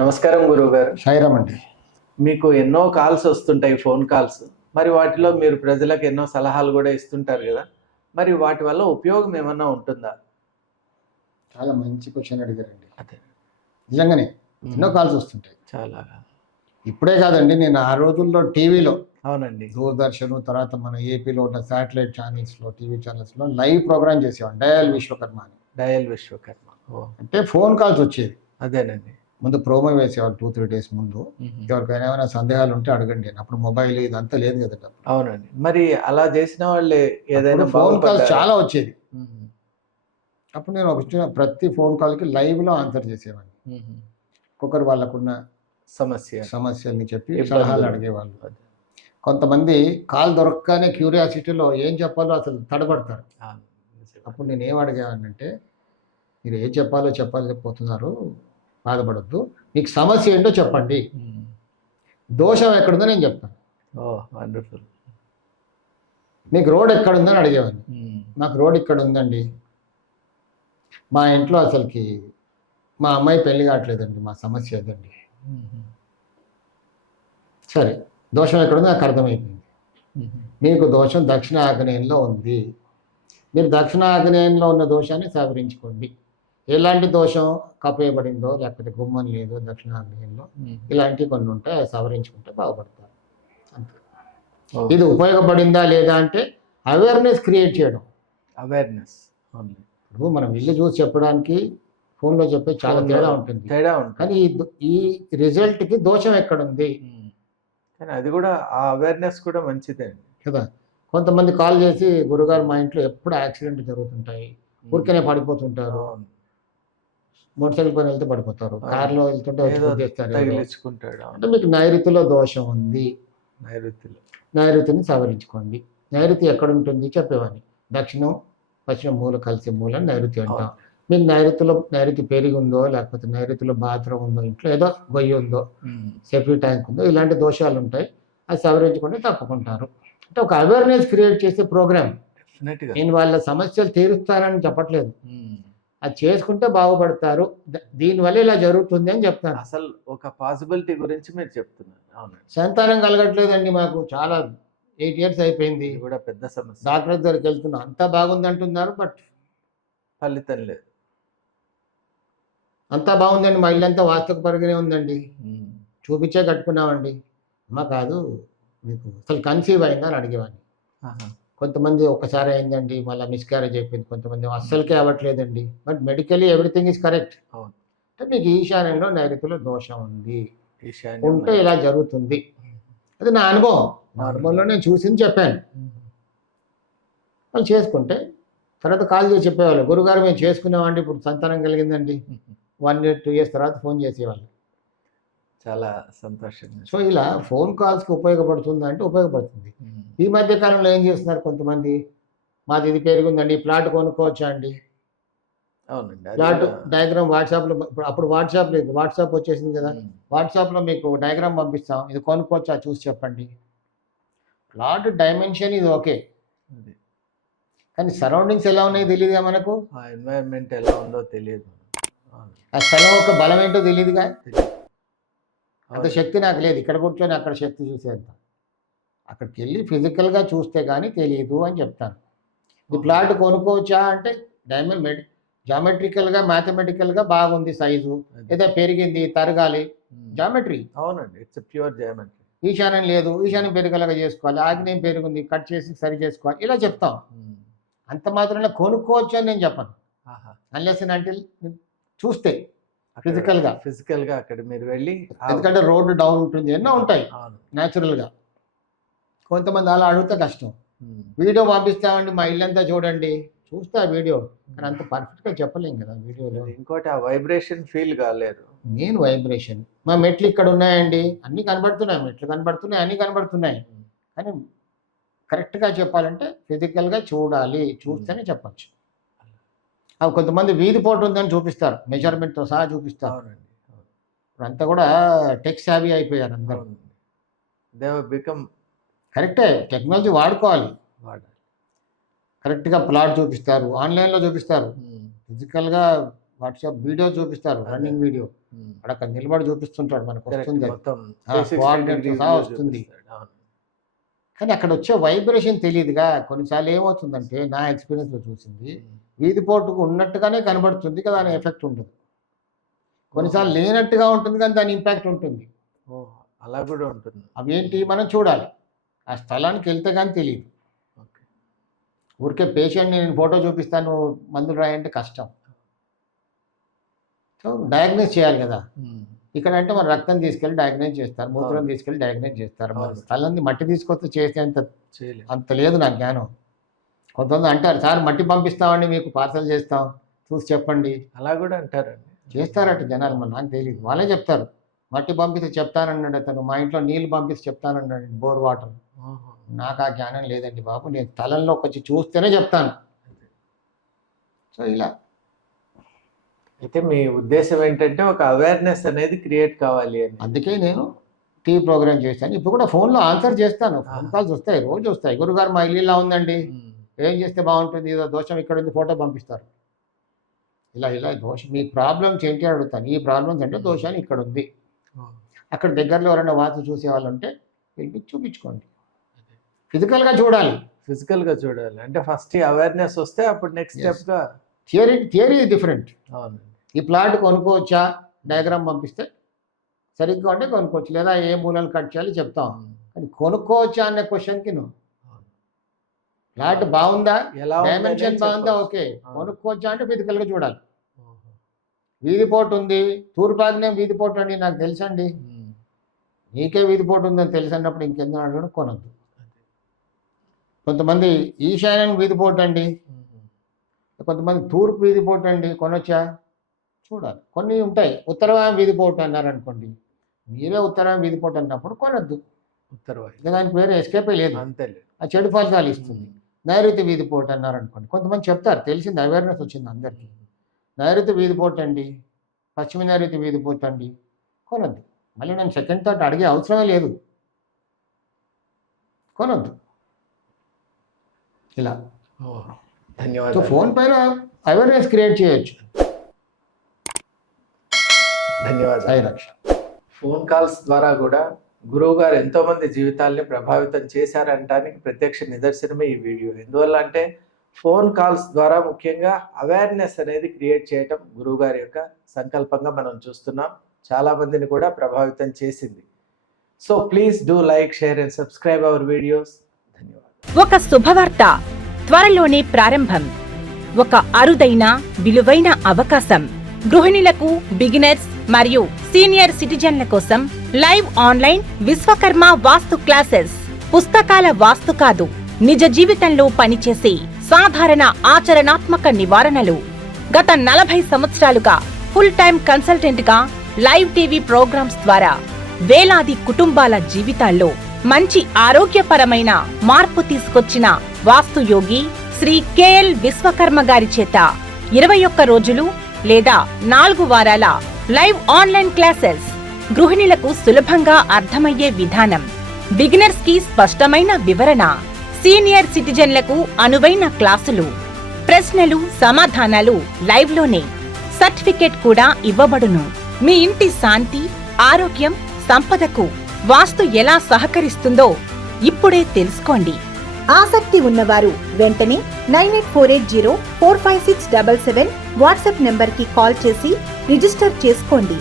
నమస్కారం గురువుగారు. సాయిరామ్ అండి. మీకు ఎన్నో కాల్స్ వస్తుంటాయి, ఫోన్ కాల్స్. మరి వాటిలో మీరు ప్రజలకు ఎన్నో సలహాలు కూడా ఇస్తుంటారు కదా! మరి వాటి వల్ల ఉపయోగం ఏమన్నా ఉంటుందా? చాలా మంచి క్వశ్చన్ అడిగారండి. అదే. నిజంగానే ఎన్నో కాల్స్ వస్తుంటాయి. చాలా. ఇప్పుడే కాదండి, నేను ఆ రోజుల్లో టీవీలో అవునండి. దూరదర్శన్ తర్వాత మన ఏపీలో ఉన్న శాటిలైట్ ఛానల్స్లో, టీవీ ఛానల్స్లో లైవ్ ప్రోగ్రామ్ చేసేవాడిని, డయల్ విశ్వకర్మ అని. డయల్ విశ్వకర్మ. ఓ. అంటే ఫోన్ కాల్స్ వచ్చేది. అదేనండి. ముందు ప్రోమో వేసేవాళ్ళు 2-3 డేస్ ముందు. ఎవరికైనా ఏమైనా సందేహాలు ఉంటే అడగండి అని. అప్పుడు మొబైల్ ఇదంతా లేదు కదండి. అవునండి. మరి అలా చేసిన వాళ్ళే ఏదైనా ఫోన్ కాల్స్ చాలా వచ్చేది. మ్మ్. అప్పుడు నేను వచ్చిన ప్రతి ఫోన్ కాల్కి లైవ్లో ఆన్సర్ చేసేవాడిని. మ్మ్. ఒక్కొక్కరు వాళ్ళకున్న సమస్యల్ని చెప్పి సలహాలు అడిగేవాళ్ళు. కొంతమంది కాల్ దొరకగానే క్యూరియాసిటీలో ఏం చెప్పాలో అసలు తడబడతారు. అప్పుడు నేను ఏం అడిగానంటే, మీరు ఏం చెప్పాలో చెప్పలేకపోతున్నారు, బాధపడద్దు, మీకు సమస్య ఏంటో చెప్పండి, దోషం ఎక్కడుందో నేను చెప్తాను. వండర్ఫుల్. మీకు రోడ్ ఎక్కడుందని అడిగేవాడిని. మాకు రోడ్ ఇక్కడ ఉందండి, మా ఇంట్లో అసలుకి మా అమ్మాయి పెళ్లి కావట్లేదండి, మా సమస్య అదండి. సరే, దోషం ఎక్కడుందో నాకు అర్థమైపోయింది. మీకు దోషం దక్షిణ ఆగ్నేయంలో ఉంది, మీరు దక్షిణ ఆగ్నేయంలో ఉన్న దోషాన్ని సవరించుకోండి. ఎలాంటి దోషం కప్పేయబడిందో, లేకపోతే గుమ్మం లేదో దక్షిణ ఆగ్నేయంలో, ఇలాంటివి కొన్ని ఉంటాయి, అవి సవరించుకుంటే బాగుపడతారు. అంతే. ఇది ఉపయోగపడిందా లేదా అంటే అవేర్నెస్ క్రియేట్ చేయడం. అవేర్నెస్. ఇప్పుడు మనం ఇల్లు చూసి చెప్పడానికి ఫోన్లో చెప్పే చాలా తేడా ఉంటుంది. కానీ ఈ రిజల్ట్కి దోషం ఎక్కడుంది, కానీ అది కూడా ఆ అవేర్నెస్ కూడా మంచిదే కదా. కొంతమంది కాల్ చేసి, గురుగారు మా ఇంట్లో ఎప్పుడు యాక్సిడెంట్ జరుగుతుంటాయి, ఊరికనే పడిపోతుంటారు, మోటార్ సైకిల్ పైన వెళ్తే పడిపోతారు, కార్లో వెళ్తుంటే తగిలించుకుంటారు. అంటే మీకు నైరుతిలో దోషం ఉంది, నైరుతిని సవరించుకోండి. నైరుతి ఎక్కడ ఉంటుంది చెప్పేవాడిని. దక్షిణం పశ్చిమ మూల కలిసే మూల నైరుతి అంటాం. మీకు నైరుతి పెరిగి ఉందో, లేకపోతే నైరుతిలో బాత్రూమ్ ఉందో, ఇంట్లో ఏదో గొయ్యి ఉందో, సేఫ్టీ ట్యాంక్ ఉందో, ఇలాంటి దోషాలు ఉంటాయి, అది సవరించుకుంటే తప్పుకుంటారు. అంటే ఒక అవేర్నెస్ క్రియేట్ చేసే ప్రోగ్రామ్. నేను వాళ్ళ సమస్యలు తీరుస్తానని చెప్పట్లేదు, అది చేసుకుంటే బాగుపడతారు, దీనివల్ల ఇలా జరుగుతుంది అని చెప్తాను. అసలు ఒక పాసిబిలిటీ గురించి మీరు చెప్తున్నారు. అవును. సంతానం కలగట్లేదండి, మాకు చాలా 8 years అయిపోయింది, కూడా పెద్ద సమస్య. డాక్టర్ దగ్గరికి వెళ్తున్నా, అంతా బాగుంది అంటున్నారు, బట్ ఫలితం లేదు. అంతా బాగుందండి, మా ఇల్లంతా వాస్తవపరంగానే ఉందండి, చూపించే కట్టుకున్నామండి. అమ్మ కాదు, మీకు అసలు కన్సీవ్ అయిందా అని అడిగేవాడిని. కొంతమంది ఒక్కసారి అయిందండి, మళ్ళీ మిస్క్యారేజ్ అయిపోయింది, కొంతమంది అస్సలకే అవ్వట్లేదండి, but medically everything is correct. అంటే మీకు ఈశాన్యంలో నైరుతిలో దోషం ఉంది, ఉంటే ఇలా జరుగుతుంది. అది నా అనుభవం, నా అనుభవంలో నేను చూసింది చెప్పాను. వాళ్ళు చేసుకుంటే తర్వాత కాల్ చేసి చెప్పేవాళ్ళు, గురుగారు మేము చేసుకున్నామండి, ఇప్పుడు సంతానం కలిగిందండి. 1 year 2 years తర్వాత ఫోన్ చేసేవాళ్ళు. చాలా సంతోషం. సో ఇలా ఫోన్ కాల్స్కి ఉపయోగపడుతుంది అంటే ఉపయోగపడుతుంది. ఈ మధ్య కాలంలో ఏం చేస్తున్నారు కొంతమంది, మాది ఇది పెరిగిందండి, ప్లాట్ కొనుక్కోవచ్చా అండి. అవునండి. ప్లాట్ డయాగ్రామ్ వాట్సాప్లో, అప్పుడు వాట్సాప్ లేదు, వాట్సాప్ వచ్చేసింది కదా, వాట్సాప్లో మీకు డయాగ్రామ్ పంపిస్తాం, ఇది కొనుక్కోవచ్చా చూసి చెప్పండి. ప్లాట్ డైమెన్షన్ ఇది ఓకే, కానీ సరౌండింగ్స్ ఎలా ఉన్నాయో తెలియదుగా మనకు, ఎన్వైరన్మెంట్ ఎలా ఉందో తెలియదు, ఆ స్థలం యొక్క బలం ఏంటో తెలియదుగా. అంత శక్తి నాకు లేదు, ఇక్కడ కూర్చొని అక్కడ శక్తి చూసేంత. అక్కడికి వెళ్ళి ఫిజికల్గా చూస్తే కానీ తెలియదు అని చెప్తాను. ఈ ప్లాట్ కొనుక్కోవచ్చా అంటే జామెట్రికల్గా మ్యాథమెటికల్గా బాగుంది సైజు, లేదా పెరిగింది తరగాలి, జామెట్రీ. అవునండి, ఇట్స్ ప్యూర్ జామెట్రీ. ఈశాన్యం లేదు, ఈశాన్యం పెరిగేలాగా చేసుకోవాలి, ఆగ్నేయం పెరిగింది కట్ చేసి సరి చేసుకోవాలి, ఇలా చెప్తాం. అంత మాత్రమే కొనుక్కోవచ్చు అని నేను చెప్పను, అన్లెస్ అంటే చూస్తే ఫిజికల్గా అక్కడ మీరు వెళ్ళి, ఎందుకంటే రోడ్డు డౌన్ ఉంటుంది, ఎన్నో ఉంటాయి న్యాచురల్గా. కొంతమంది అలా అడిగితే కష్టం. వీడియో పంపిస్తామండి, మా ఇల్లంతా చూడండి, చూస్తే ఆ వీడియో, కానీ అంత పర్ఫెక్ట్గా చెప్పలేం కదా వీడియోలో. ఇంకోటి ఆ వైబ్రేషన్ ఫీల్ కాలేరు. నేను వైబ్రేషన్, మా మెట్లు ఇక్కడ ఉన్నాయండి, అన్నీ కనబడుతున్నాయి, మెట్లు కనబడుతున్నాయి, అన్నీ కనబడుతున్నాయి, కానీ కరెక్ట్గా చెప్పాలంటే ఫిజికల్గా చూడాలి, చూస్తేనే చెప్పచ్చు. అవి కొంతమంది వీధి పోటు ఉందని చూపిస్తారు, మెజర్మెంట్తో సహా చూపిస్తారు. అంతా కూడా టెక్ సావీ అయిపోయారు అందరూ. కరెక్టే, టెక్నాలజీ వాడుకోవాలి, కరెక్ట్గా ప్లాట్ చూపిస్తారు, ఆన్లైన్లో చూపిస్తారు, ఫిజికల్గా వాట్సాప్ వీడియో చూపిస్తారు, అదే. Running video. అక్కడ నిలబడి చూపిస్తుంటాడు, మనకు వస్తుంది అది. మొత్తం కోఆర్డినేట్ సహా వస్తుంది. కానీ అక్కడ వచ్చే వైబ్రేషన్ తెలియదుగా. కొన్నిసార్లు ఏమవుతుందంటే నా ఎక్స్పీరియన్స్లో చూసింది, వీధి పోటుకు ఉన్నట్టుగానే కనబడుతుంది కదా, దాని ఎఫెక్ట్ ఉంటుంది. కొన్నిసార్లు లేనట్టుగా ఉంటుంది కానీ దాని ఇంపాక్ట్ ఉంటుంది. అలా కూడా ఉంటుంది. అవేంటి మనం చూడాలి, ఆ స్థలానికి వెళ్తే కానీ తెలియదు. ఊరికే పేషెంట్ని నేను ఫోటో చూపిస్తాను మందులు రాయంటే కష్టం. సో డయాగ్నోస్ చేయాలి కదా. ఇక్కడ అంటే మన రక్తం తీసుకెళ్ళి డయాగ్నోస్ చేస్తారు, మూత్రం తీసుకెళ్ళి డయాగ్నోస్ చేస్తారు. మన స్థలాన్ని మట్టి తీసుకొస్తే చేసే అంత లేదు నా జ్ఞానం. కొంతమంది అంటారు, సార్ మట్టి పంపిస్తామండి మీకు, పార్సల్ చేస్తాం, చూసి చెప్పండి. అలా కూడా అంటారండి, చేస్తారట జనాలు. మన నాకు తెలియదు, వాళ్ళే చెప్తారు. మట్టి పంపిస్తే చెప్తానన్నాడు అతను, మా ఇంట్లో నీళ్ళు పంపిస్తే చెప్తానన్నాడు, బోర్ వాటర్. నాకు ఆ జ్ఞానం లేదండి బాబు, నేను స్థలంలోకి వచ్చి చూస్తేనే చెప్తాను. సో ఇలా అయితే మీ ఉద్దేశం ఏంటంటే ఒక అవేర్నెస్ అనేది క్రియేట్ కావాలి అని. అందుకే నేను టీవీ ప్రోగ్రామ్ చేశాను. ఇప్పుడు కూడా ఫోన్లో ఆన్సర్ చేస్తాను, ఫోన్ కాల్స్ వస్తాయి, రోజు వస్తాయి. గురుగారు మా ఇల్లు ఇలా ఉందండి, ఏం చేస్తే బాగుంటుంది, ఏదో దోషం ఇక్కడ ఉంది, ఫోటో పంపిస్తారు. ఇలా దోషం, మీ ప్రాబ్లమ్స్ ఏంటి అని అడుగుతాను. ఈ ప్రాబ్లమ్స్ అంటే దోషాలు ఇక్కడ ఉంది, అక్కడ దగ్గరలో ఎవరైనా వాస్తు చూసే వాళ్ళు ఉంటే వెళ్ళి చూపించుకోండి. ఫిజికల్గా చూడాలి అంటే ఫస్ట్ అవేర్నెస్ వస్తే అప్పుడు నెక్స్ట్ స్టెప్గా థియరీ డిఫరెంట్. ఈ ప్లాట్ కొనుక్కోవచ్చా, డయాగ్రామ్ పంపిస్తే సరిగ్గా ఉంటే కొనుక్కోవచ్చు, లేదా ఏ మూలలు కట్ చేయాలి చెప్తాం. కానీ కొనుక్కోవచ్చా అనే క్వశ్చన్కి నువ్వు, ప్లాట్ బాగుందా, డైమెన్షన్ బాగుందా, ఓకే. కొనుక్కోవచ్చా అంటే ఫిజికల్గా చూడాలి. వీధిపోటు ఉంది, తూర్పాగ్నేయం వీధిపోటు అండి నాకు తెలుసండి, నీకే వీధిపోటు ఉందని తెలిసి అన్నప్పుడు ఇంకెందుకు అడగడం, కొనద్దు. కొంతమంది ఈశాన్యం వీధిపోటు అండి, కొంతమంది తూర్పు వీధిపోటు అండి, కొనొచ్చా చూడాలి. కొన్ని ఉంటాయి ఉత్తరవాయం వీధిపోటు అన్నారనుకోండి, మీరే ఉత్తరవాయం వీధిపోటు అన్నప్పుడు కొనొద్దు. దానికి వేరే ఎస్కేపే లేదు, ఆ చెడు ఫలితాలు ఇస్తుంది. నైరుతి వీధిపోటు అన్నారనుకోండి, కొంతమంది చెప్తారు, తెలిసింది, అవేర్నెస్ వచ్చింది అందరికీ. నైరుతి వీధిపోటు అండి, పశ్చిమ నైరుతి వీధిపోటు అండి, కొనొద్దు. మళ్ళీ నేను సెకండ్ థాట్ అడిగే అవసరమే లేదు, కొనొద్దు. ఇలా ధన్యవాదాలు. సో ఫోన్ పైన అవేర్నెస్ క్రియేట్ చేయొచ్చు. ధన్యవాదాలు. ఫోన్ కాల్స్ ద్వారా కూడా గురువు గారు ఎంతో మంది జీవితాల్ని ప్రభావితం చేశారనడానికి ప్రత్యక్ష నిదర్శనమే ఈ వీడియో. ఎందువల్ల అంటే ఫోన్ కాల్స్ ద్వారా ముఖ్యంగా అవేర్నెస్ అనేది క్రియేట్ చేయటం గురువు గారి యొక్క సంకల్పంగా మనం చూస్తున్నాం. చాలా మందిని కూడా ప్రభావితం చేసింది. So please do like, share and subscribe our videos. ధన్యవాదాలు. ఒక శుభవార్త త్వరలోనే ప్రారంభం. ఒక అరుదైన విలువైన అవకాశం. గృహిణులకు, బిగినర్స్ మరియు సీనియర్ సిటిజన్ల కోసం లైవ్ ఆన్లైన్ విశ్వకర్మ వాస్తు క్లాసెస్. పుస్తకాల వాస్తు కాదు, నిజ జీవితంలో పనిచేసే సాధారణ ఆచరణాత్మక నివారణలు. గత 40 సంవత్సరాలుగా ఫుల్ టైం కన్సల్టెంట్ గా లైవ్ టీవీ ప్రోగ్రామ్స్ ద్వారా వేలాది కుటుంబాల జీవితాల్లో మంచి ఆరోగ్యపరమైన మార్పు తీసుకొచ్చిన వాస్తు యోగి శ్రీ కెఎల్ విశ్వకర్మ గారి చేత 21 రోజులు లేదా 4 వారాల లైవ్ ఆన్లైన్ క్లాసెస్. గృహిణులకు సులభంగా అర్థమయ్యే విధానం, బిగినర్స్ కి స్పష్టమైన వివరణ, సీనియర్ సిటిజన్లకు అనువైన క్లాసులు, ప్రశ్నలు సమాధానాలు లైవ్ లోనే. సర్టిఫికేట్ కూడా ఇవ్వబడును. మీ ఇంటి శాంతి, ఆరోగ్యం, సంపదకు వాస్తు ఎలా సహకరిస్తుందో ఇప్పుడే తెలుసుకోండి. ఆసక్తి ఉన్నవారు వెంటనే 9848045677 వాట్సాప్ నెంబర్కి కాల్ చేసి రిజిస్టర్ చేసుకోండి.